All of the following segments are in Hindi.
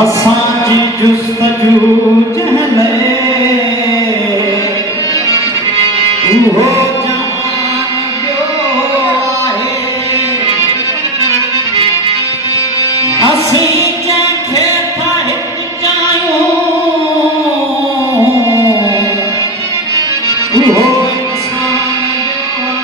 असांजी जुस्तजू जहले उहो जान ॿियो आहे असीं जंहिंखे पाहिजायूं उहो इंसान ॿियो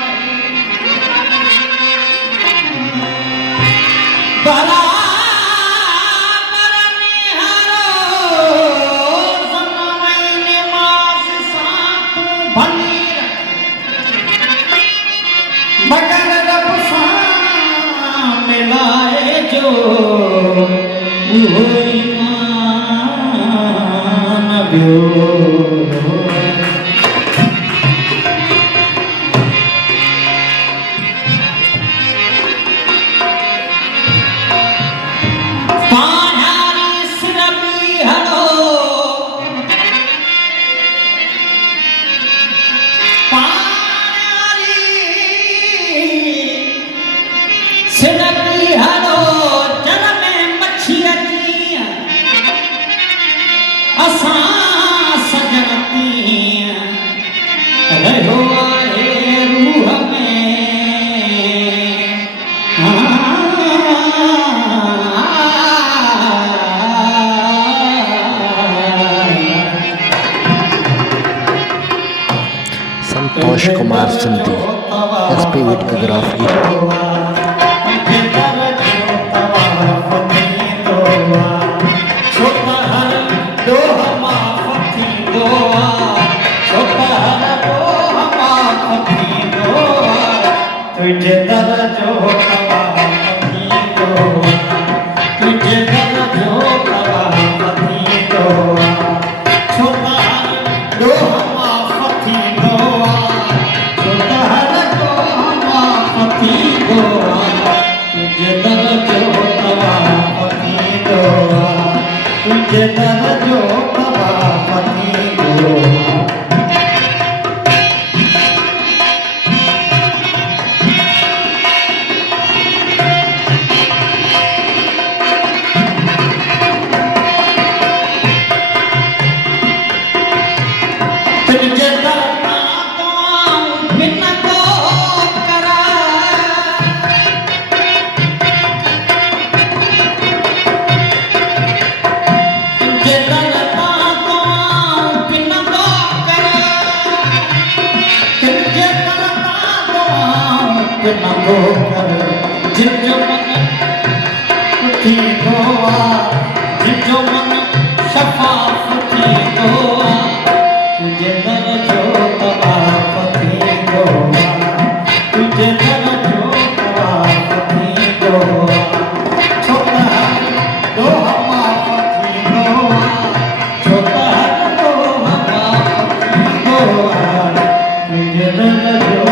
आहे मगर रब सां मिलाए जो उहो ईमान ॿियो रहो आहे रूह संतोष कुमार सिंधी एसपी वीडियोग्राफी तुझे दर जो कवापती दो तुझे दर जो कवापती दो छोटा दो माफती दो छोटा दो माफती दो तुझे दर जो कवापती दो तुझे दर जो कवापती दो नंगो कर जिजो मन सुठी गोवा जिजो मन शफा सुठी गोवा तुझे दर जो कवापती गोवा तुझे दर जो कवापती गोवा छोटा दो माफती गोवा छोटा दो माफती गोवा तुझे दर जो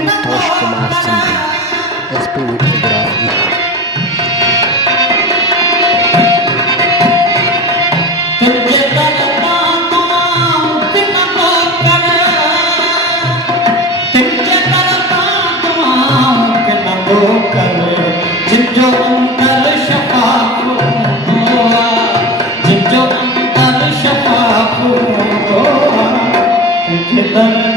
संतोष कुमार संधू, एसपी वीडियोग्राफी। तुझे करता दुआओं न को कर, तुझे करता दुआओं न को कर, जिजो अंदर शफा हुआ, जिजो अंदर शफा हुआ, तुझे